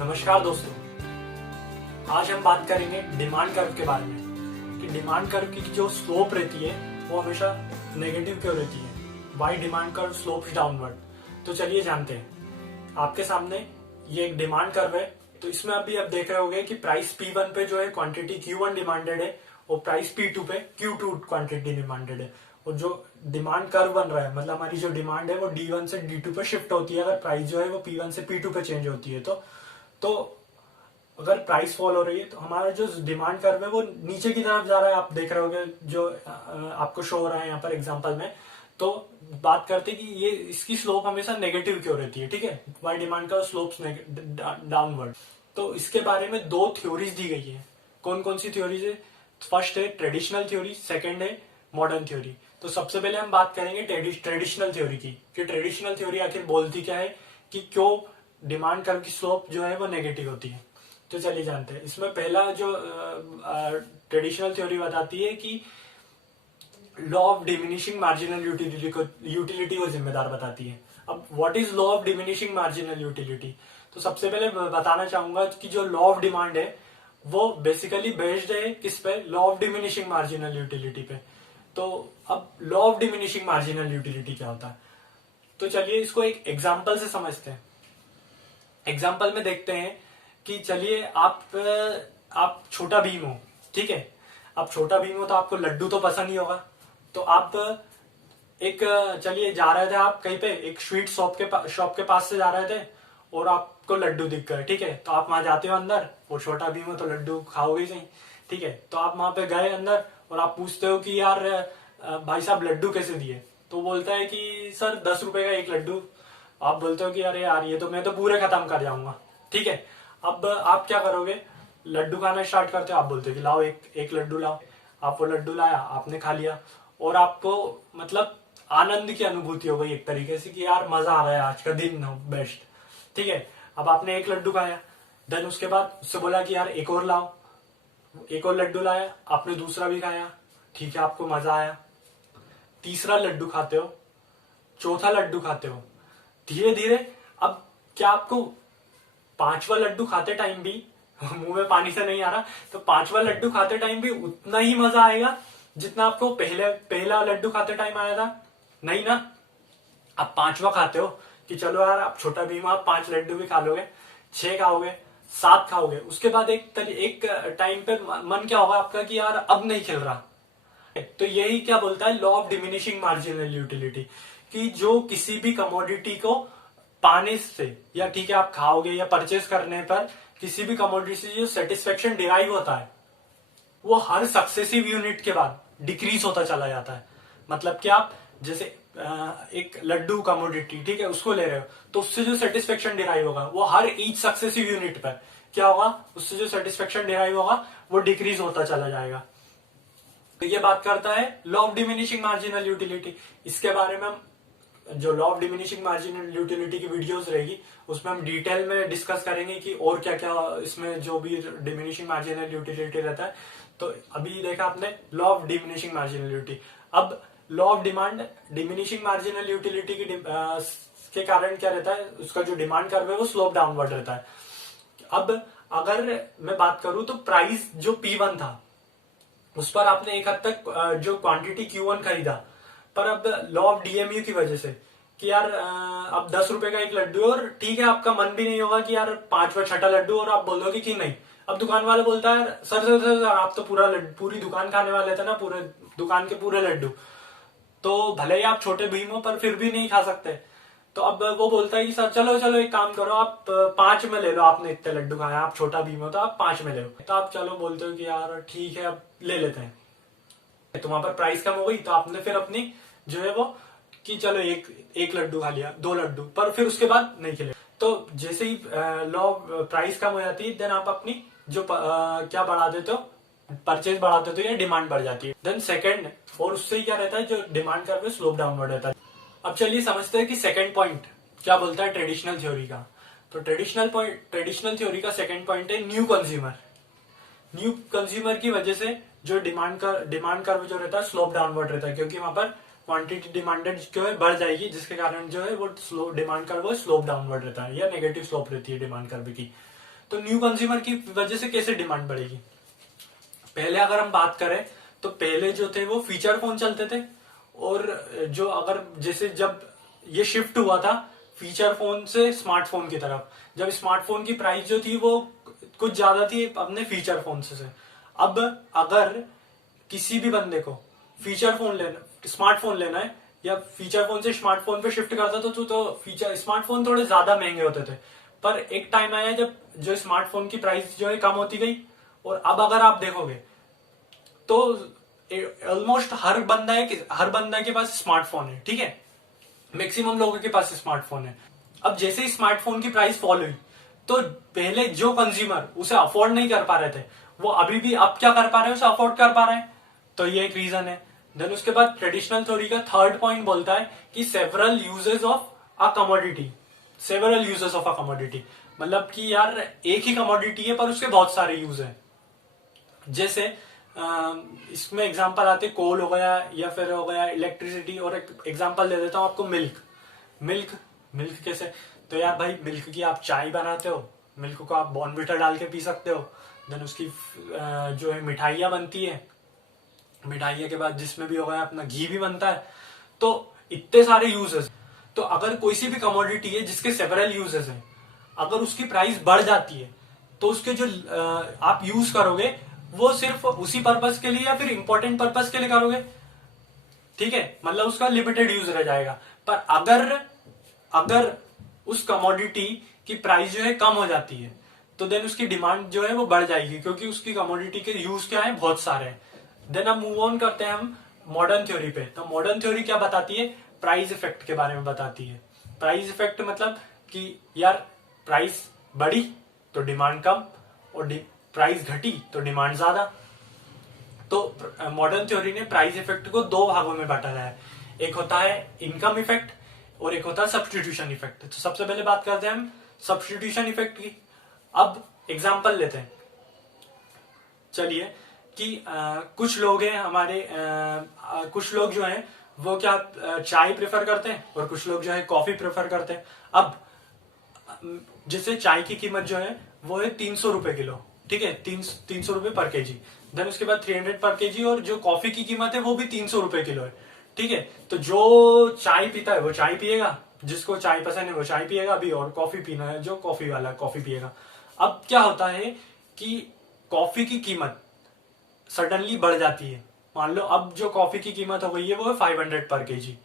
नमस्कार दोस्तों, आज हम बात करेंगे डिमांड कर्व के बारे में कि डिमांड कर्व की जो स्लोप रहती है वो हमेशा नेगेटिव क्यों रहती है। Why demand curve slopes downward. तो चलिए जानते हैं। आपके सामने ये एक डिमांड कर्व है। तो इसमें अभी आप देख रहे होंगे कि प्राइस P1 पे जो है क्वांटिटी Q1 डिमांडेड है और प्राइस P2 पे Q2 क्वांटिटी डिमांडेड है। और जो डिमांड कर्व बन रहा है मतलब हमारी जो डिमांड है वो D1 से D2 पे शिफ्ट होती है अगर प्राइस जो है वो P1 से P2 पे चेंज होती है। तो अगर प्राइस फॉल हो रही है तो हमारा जो डिमांड कर्व है वो नीचे की तरफ जा रहा है। आप देख रहे होंगे जो आपको शो हो रहा है यहाँ पर एग्जांपल में। तो बात करते हैं कि ये इसकी स्लोप हमेशा नेगेटिव क्यों रहती है। ठीक है, वाई डिमांड का स्लोप्स डाउनवर्ड। तो इसके बारे में दो थ्योरीज दी गई है। कौन कौन सी थ्योरीज है? फर्स्ट है ट्रेडिशनल थ्योरी, सेकंड है मॉडर्न थ्योरी। तो सबसे पहले हम बात करेंगे ट्रेडिशनल थ्योरी की कि ट्रेडिशनल थ्योरी आखिर बोलती क्या है कि क्यों डिमांड कर्व की स्लोप जो है वो नेगेटिव होती है। तो चलिए जानते हैं। इसमें पहला जो ट्रेडिशनल थ्योरी बताती है कि law of diminishing marginal utility को जिम्मेदार बताती है। अब what is law of diminishing marginal utility? तो सबसे पहले बताना चाहूंगा कि जो लॉ ऑफ डिमांड है वो बेसिकली बेस्ड है किस पे? Law of diminishing marginal utility पे। तो अब law of diminishing marginal utility क्या होता है? तो चलिए इसको एक एग्जाम्पल से समझते हैं। एग्जाम्पल में देखते हैं कि चलिए आप छोटा भीम हो। ठीक है, आप छोटा भीम हो तो आपको लड्डू तो पसंद ही होगा। तो आप एक चलिए जा रहे थे आप कहीं पे एक स्वीट शॉप के पास से जा रहे थे और आपको लड्डू दिख गए। ठीक है, तो आप वहां जाते हो अंदर और छोटा भीम हो तो लड्डू खाओगे ही नहीं। ठीक है, तो आप वहां पे गए अंदर और आप पूछते हो कि यार भाई साहब लड्डू कैसे दिए? तो बोलता है कि सर 10 रुपए का एक लड्डू। आप बोलते हो कि अरे यार ये तो मैं तो पूरे खत्म कर जाऊंगा। ठीक है, अब आप क्या करोगे? लड्डू खाना स्टार्ट करते हो। आप बोलते हो कि लाओ एक लड्डू लाओ। आप वो लड्डू लाया, आपने खा लिया और आपको मतलब आनंद की अनुभूति हो गई एक तरीके से कि यार मजा आ रहा है, आज का दिन बेस्ट। ठीक है, अब आपने एक लड्डू खाया, देन उसके बाद उससे बोला कि यार एक और लाओ। एक और लड्डू लाया, आपने दूसरा भी खाया, ठीक है, आपको मजा आया। तीसरा लड्डू खाते हो, चौथा लड्डू खाते हो, धीरे धीरे अब क्या आपको पांचवा लड्डू खाते टाइम भी मुंह में पानी से नहीं आ रहा, तो पांचवा लड्डू खाते टाइम भी उतना ही मजा आएगा जितना आपको पहला लड्डू खाते टाइम आया था? नहीं ना। आप पांचवा खाते हो कि चलो यार आप छोटा भीम, आप 5 लड्डू भी खा लोगे, 6 खाओगे, 7 खाओगे। उसके बाद एक टाइम पे मन क्या होगा आपका कि यार अब नहीं खेल रहा। तो यही क्या बोलता है law of diminishing marginal utility कि जो किसी भी कमोडिटी को पाने से या ठीक है आप खाओगे या परचेस करने पर किसी भी कमोडिटी से जो सेटिस्फेक्शन डिराइव होता है वो हर सक्सेसिव यूनिट के बाद डिक्रीज होता चला जाता है। मतलब कि आप जैसे एक लड्डू कमोडिटी ठीक है उसको ले रहे हो तो उससे जो सेटिस्फेक्शन डिराइव होगा वो हर ईच सक्सेसिव यूनिट पर क्या होगा? उससे जो सेटिस्फेक्शन डिराइव होगा वो डिक्रीज होता चला जाएगा। तो ये बात करता है law of diminishing marginal utility. इसके बारे में हम जो law of diminishing marginal utility की वीडियोस रहेगी उसमें हम डिटेल में डिस्कस करेंगे कि और क्या क्या इसमें जो भी डिमिनिशिंग मार्जिनल यूटिलिटी रहता है। तो अभी देखा आपने law of diminishing marginal utility. अब law of demand diminishing marginal utility के कारण क्या रहता है? उसका जो डिमांड कर्व है वो स्लोप डाउनवर्ड रहता है। अब अगर मैं बात करूं तो प्राइस जो P1 था उस पर आपने एक हद तक जो क्वांटिटी Q1 खरीदा, पर अब लॉ ऑफ डीएमयू की वजह से कि यार अब 10 रुपए का एक लड्डू और ठीक है आपका मन भी नहीं होगा कि यार 5वां छठा लड्डू और आप बोलोगे कि नहीं। अब दुकान वाला बोलता है सर सर सर, सर आप तो पूरी दुकान खाने वाले थे ना, पूरे दुकान के पूरे लड्डू, तो भले ही आप छोटे भीम हो पर फिर भी नहीं खा सकते। तो अब वो बोलता है कि सर चलो चलो एक काम करो आप 5 में ले लो, आपने इतने लड्डू खाया, आप छोटा भीम हो तो आप 5 में ले लो। तो आप चलो बोलते हो कि यार ठीक है अब ले लेते हैं। तो वहां पर प्राइस कम हो गई तो आपने फिर अपनी जो है वो कि चलो एक लड्डू खा लिया, 2 लड्डू, पर फिर उसके बाद नहीं खिले। तो जैसे ही लॉ प्राइस कम हो जाती है देन आप अपनी जो क्या बढ़ा देते हो, परचेज बढ़ा देते हो या डिमांड बढ़ जाती है। देन सेकंड और उससे क्या रहता है जो डिमांड कर्व है स्लोप डाउनवर्ड रहता है। अब चलिए समझते हैं कि सेकंड पॉइंट क्या बोलता है ट्रेडिशनल थ्योरी का। तो ट्रेडिशनल थ्योरी का सेकंड पॉइंट है न्यू कंज्यूमर। न्यू कंज्यूमर की वजह से जो डिमांड कर्व जो रहता है स्लोप डाउनवर्ड रहता है, क्योंकि वहां पर क्वांटिटी डिमांडेड जो है बढ़ जाएगी जिसके कारण जो है वो डिमांड कर्व स्लोप डाउनवर्ड रहता है या नेगेटिव स्लोप रहती है डिमांड कर्व की। तो न्यू कंज्यूमर की वजह से कैसे डिमांड बढ़ेगी? पहले अगर हम बात करें तो पहले जो थे वो फीचर फोन चलते थे, और जो अगर जैसे जब ये शिफ्ट हुआ था फीचर फोन से स्मार्टफोन की तरफ, जब स्मार्टफोन की प्राइस जो थी वो कुछ ज्यादा थी अपने फीचर फोन से। अब अगर किसी भी बंदे को फीचर फोन लेना, स्मार्टफोन लेना है, या फीचर फोन से स्मार्टफोन पे शिफ्ट करता तो फीचर स्मार्टफोन थोड़े ज्यादा महंगे होते थे। पर एक टाइम आया जब जो स्मार्टफोन की प्राइस जो है कम होती गई, और अब अगर आप देखोगे तो ऑलमोस्ट हर बंदा के पास स्मार्टफोन है, ठीक है, मैक्सिमम लोगों के पास स्मार्टफोन है। अब जैसे ही स्मार्टफोन की प्राइस फॉल हुई तो पहले जो कंज्यूमर उसे अफोर्ड नहीं कर पा रहे थे वो अभी भी अब क्या कर पा रहे हैं, उसे अफोर्ड कर पा रहे हैं, तो ये एक रीजन है। देन उसके बाद ट्रेडिशनल थ्योरी का थर्ड पॉइंट बोलता है कि several uses of a commodity, several uses of a commodity, मतलब कि यार एक ही कमोडिटी है पर उसके बहुत सारे यूज है। जैसे इसमें एग्जांपल आते कोल हो गया या फिर हो गया इलेक्ट्रिसिटी, और एक एग्जांपल दे देता हूं आपको, मिल्क कैसे, तो यार भाई मिल्क की आप चाय बनाते हो, मिल्क को आप बॉर्नविटा डाल के पी सकते हो। देन उसकी जो है मिठाइयां बनती है, मिठाइयों के बाद जिसमें भी हो गया अपना घी भी बनता है। तो इतने सारे यूजेस। तो अगर कोई सी भी कमोडिटी है जिसके सेवरल यूजेस हैं, अगर उसकी प्राइस बढ़ जाती है तो उसके जो आप यूज करोगे वो सिर्फ उसी पर्पस के लिए या फिर इंपॉर्टेंट पर्पस के लिए करोगे, ठीक है, मतलब उसका लिमिटेड यूज रह जाएगा। पर अगर उस कमोडिटी की प्राइस जो है कम हो जाती है तो देन उसकी डिमांड जो है वो बढ़ जाएगी, क्योंकि उसकी कमोडिटी के यूज क्या है, बहुत सारे हैं। देन अब मूव ऑन करते हैं हम मॉडर्न थ्योरी पे। तो मॉडर्न थ्योरी क्या बताती है, प्राइस इफेक्ट के बारे में बताती है। प्राइस इफेक्ट मतलब कि यार प्राइस बढ़ी तो डिमांड कम, और प्राइस घटी तो डिमांड ज्यादा। तो मॉडर्न थ्योरी ने प्राइस इफेक्ट को दो भागों में बांटा है, एक होता है इनकम इफेक्ट और एक होता है सब्स्टिट्यूशन इफेक्ट। तो सबसे पहले बात करते हैं हम सब्स्टिट्यूशन इफेक्ट की। अब एग्जांपल लेते हैं, चलिए कि कुछ लोग हैं हमारे, कुछ लोग जो हैं वो क्या चाय प्रेफर करते हैं, और कुछ लोग जो है कॉफी प्रेफर करते हैं। अब जैसे चाय की कीमत जो है वो है 300 रुपए किलो, ठीक है, 300 रुपए पर केजी। देन उसके बाद 300 पर केजी, और जो कॉफी की कीमत है वो भी 300 रुपए किलो है, ठीक है। तो जो चाय पीता है वो चाय पिएगा, जिसको चाय पसंद है वो चाय पिएगा अभी, और कॉफी पीना है जो कॉफी वाला कॉफी पिएगा। अब क्या होता है कि कॉफी की कीमत सडनली बढ़ जाती है। मान लो अब जो कॉफी की कीमत हो गई है वो है 500 पर केजी।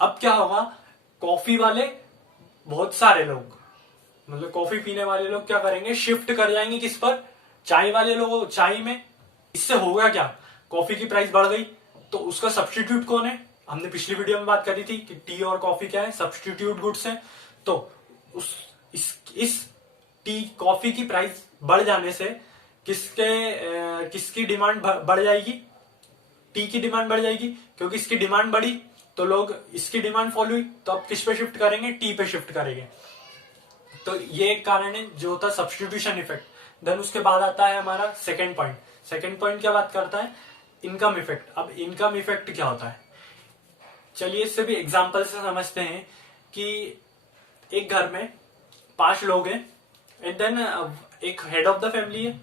अब क्या होगा, कॉफी वाले बहुत सारे लोग, मतलब कॉफी पीने वाले लोग क्या करेंगे, शिफ्ट कर जाएंगे किस पर, चाय वाले लोग चाय में। इससे होगा क्या, कॉफी की प्राइस बढ़ गई तो उसका सब्स्टिट्यूट कौन है, हमने पिछली वीडियो में बात करी थी कि टी और कॉफी क्या है, सब्स्टिट्यूट गुड्स है। तो इस टी कॉफी की प्राइस बढ़ जाने से किसकी डिमांड बढ़ जाएगी, टी की डिमांड बढ़ जाएगी, क्योंकि इसकी डिमांड बढ़ी तो लोग इसकी डिमांड फॉलो हुई तो अब किस पे शिफ्ट करेंगे, टी पे शिफ्ट करेंगे। तो ये एक कारण है जो होता है सब्स्टिट्यूशन इफेक्ट। देन उसके बाद आता है हमारा सेकंड पॉइंट। सेकंड पॉइंट क्या बात करता है, इनकम इफेक्ट। अब इनकम इफेक्ट क्या होता है, चलिए इससे भी एग्जांपल से समझते हैं कि एक घर में 5 लोग हैं, एंड देन एक हेड ऑफ द फैमिली है।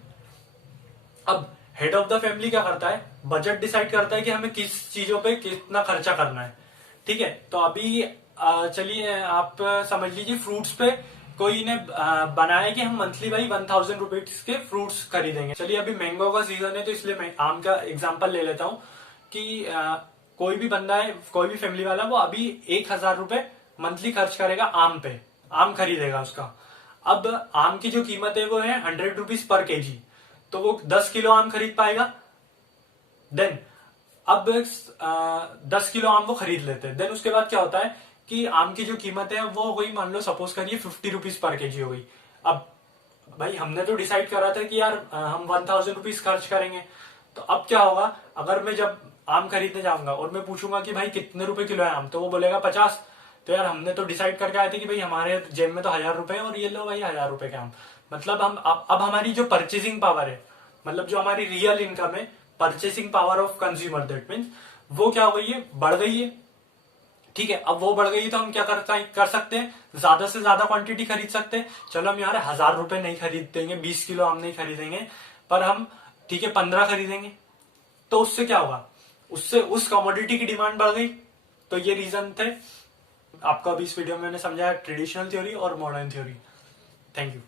अब हेड ऑफ द फैमिली क्या करता है, बजट डिसाइड करता है कि हमें किस चीजों पे कितना खर्चा करना है, ठीक है। तो अभी चलिए आप समझ लीजिए फ्रूट्स पे कोई ने बनाया कि हम मंथली भाई 1000 रुपीज के फ्रूट्स खरीदेंगे। चलिए अभी मैंगो का सीजन है तो इसलिए मैं आम का एग्जांपल ले लेता हूं कि कोई भी बंदा है, कोई भी फैमिली वाला, वो अभी 1000 रुपए मंथली खर्च करेगा आम पे, आम खरीदेगा उसका। अब आम की जो कीमत है वो है 100 रुपीज पर केजी, तो वो 10 किलो आम खरीद पाएगा। देन अब 10 किलो आम वो खरीद लेते हैं। देन उसके बाद क्या होता है कि आम की जो कीमत है वो हो गई, मान लो सपोज करिए 50 रुपीज पर केजी हो गई। अब भाई हमने तो डिसाइड करा था कि यार हम 1000 रुपीज खर्च करेंगे, तो अब क्या होगा, अगर मैं जब आम खरीदने जाऊंगा और मैं पूछूंगा कि भाई कितने रुपए किलो है आम, तो वो बोलेगा 50। तो यार हमने तो डिसाइड करके आए थे कि भाई हमारे जेब में तो 1000 रुपए है और ये लो भाई 1000 रुपए के आम। मतलब हम अब हमारी जो परचेसिंग पावर है, मतलब जो हमारी रियल इनकम है, purchasing power of consumer, that means वो क्या हो गई है, बढ़ गई है। ठीक है, अब वो बढ़ गई तो हम क्या कर सकते हैं, ज्यादा से ज्यादा क्वांटिटी खरीद सकते हैं। चलो हम यार 1000 रुपए नहीं खरीदेंगे, 20 किलो आम नहीं खरीदेंगे, पर हम ठीक है 15 खरीदेंगे। तो उससे क्या होगा, उससे उस कमोडिटी की डिमांड बढ़ गई। तो ये रीजन थे। आपको अभी इस वीडियो में मैंने समझाया ट्रेडिशनल थ्योरी और मॉडर्न थ्योरी। Thank you.